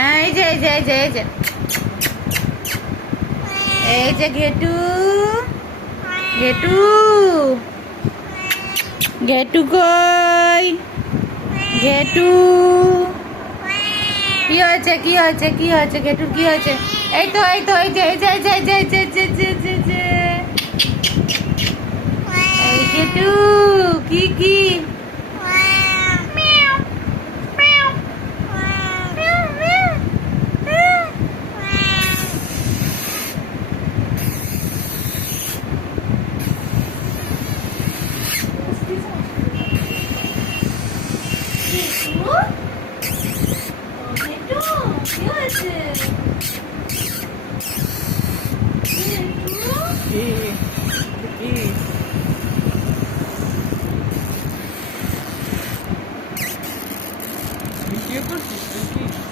এই যে এই যে এই যে এই যে এই যে ঘেটু ঘেটু ঘেটু কই ঘেটু কি হয়েছে কি হয়েছে কি হয়েছে ঘেটুর কি হয়েছে এই তো এই তো এই যে এই যে এই যে এই যে এই যে এই যে এই যে এই ঘেটু কি কি ভিডিও করছিস তুই কি?